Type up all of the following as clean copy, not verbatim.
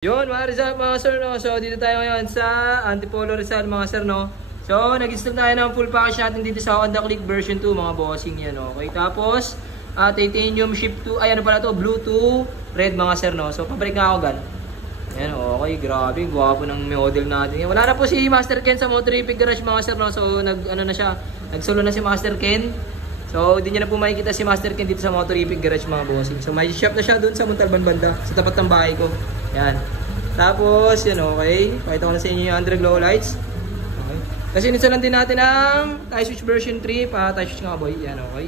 Yun, what is up mga sir, no? So dito tayo ngayon sa Antipolo Rizal mga sir, no? So nag-install tayo ng full package natin dito sa Honda Click version 2 mga bossing yan, okay? Tapos titanium shift to, ay ano pala to, blue to red mga sir, no? So pabalik nga ako gan. Yan, okay, grabe, gwapo ng model natin. Wala na po si Master Ken sa Motorific Garage mga sir, no? So nagsolo na si Master Ken. So hindi niya na po makikita si Master Ken dito sa Motorific Garage mga bossing. So may shop na siya doon sa Montalban banda, sa tapat ng bahay ko. Yan. Tapos, yun, okay. Pakita ko na sa inyo yung underglow lights. Okay. Kasi ininstalan din natin ang tie switch version 3. Pa-tie switch nga boy. Yan, okay.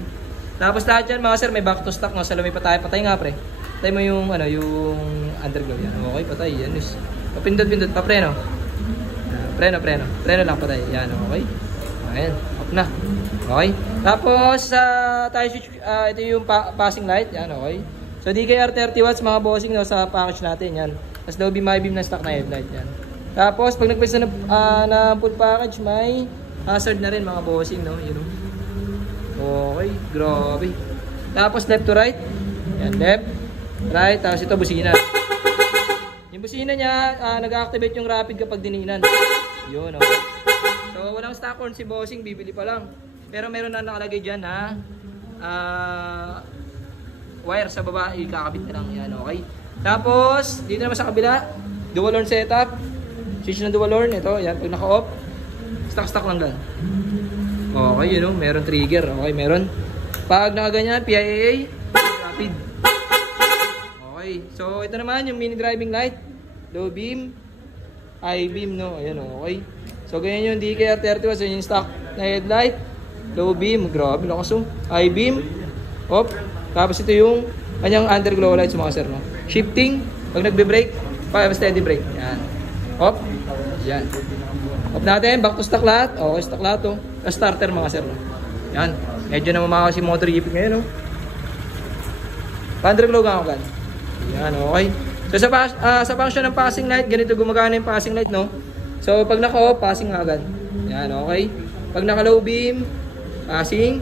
Tapos lahat dyan mga sir, may back to stock. No? Salumi pa tayo. Patay nga pre. Patay mo yung, yung underglow. Yan, okay. Patay. Yan, is. Papindot-pindot. Papreno. Preno. Preno lang patay. Yan, okay. Ayan. Off na. Okay. Tapos, sa tie switch, ito yung passing light. Yan, okay. So DKR 30 watts mga bossing, no, sa package natin yan. Tapos low beam, high beam na stock na headlight yan. Tapos pag nagpisa na full package, may hazard na rin mga bossing, no, yun, okay, grabe. Tapos left to right, yan, left, right, tapos ito busina. Yung busina niya, nag-activate yung rapid kapag diniinan. Yun, okay. So walang stock horn si bossing, bibili pa lang. Pero meron na nakalagay dyan na wire sa baba, ikakabit na lang yan, okay. Tapos dito naman sa kabila, dual horn setup, switch ng dual horn, ito yan, pag naka-off, stock lang lang. Okay, yun, meron trigger, okay, meron. Pag nakaganyan, PIA, rapid. Okay, so ito naman yung mini driving light, low beam, high beam, no, ayan, okay. So ganyan yung DKR 30 watts, yung stock na headlight, low beam, grabe, lakas, high beam, off. Tapos ito yung kanyang underglow lights mga sir, no? Shifting, pag nagbe-brake, steady brake. Yan. Off. Yan. Off natin, back to stock lahat. Okay, stock lahat to. Starter mga sir, no? Yan. Medyo na mamakaw si Motorific ngayon, no? Underglow ka ako gan. Yan, okay. So sa function ng passing light, ganito gumagana yung passing light, no? So pag naka-off, passing agad. Yan, okay. Pag naka-low beam, passing.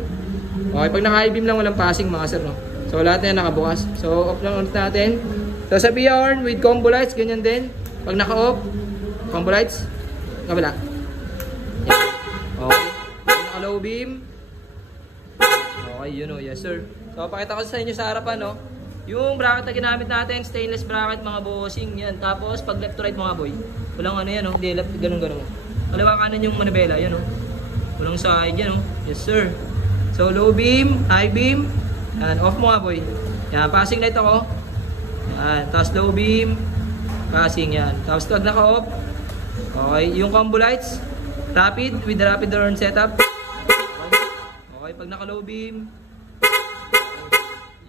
Okay, pag naka-high beam lang walang passing mga sir, no? So lahat na yan nakabukas. So off lang ulit natin. So sa horn with combo lights, ganyan din. Pag naka-off, combo lights, kabila. Yan. Okay. Pag naka-low beam. Okay, yun, yes sir. So pakita ko sa inyo sa harapan, no? Yung bracket na ginamit natin, stainless bracket mga bossing. Yan. Tapos pag left to right mga boy, walang ano yan, no? Hindi, left, ganun. Kaliwa kanan yung manibela, yan, no? Walang side yan, no? Yes sir. So low beam, high beam, yan, off mo nga boy. Yan, passing light ako. Yan, tapos low beam, passing yan. Tapos pag naka-off, okay, yung combo lights, rapid, with the rapid horn setup. Okay, pag naka-low beam,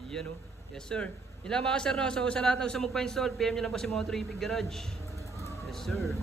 yan, yes sir. Yun lang mga sir, no? So sa lahat ng gusto magpa-install, PM nyo lang po si Motorific Garage. Yes sir.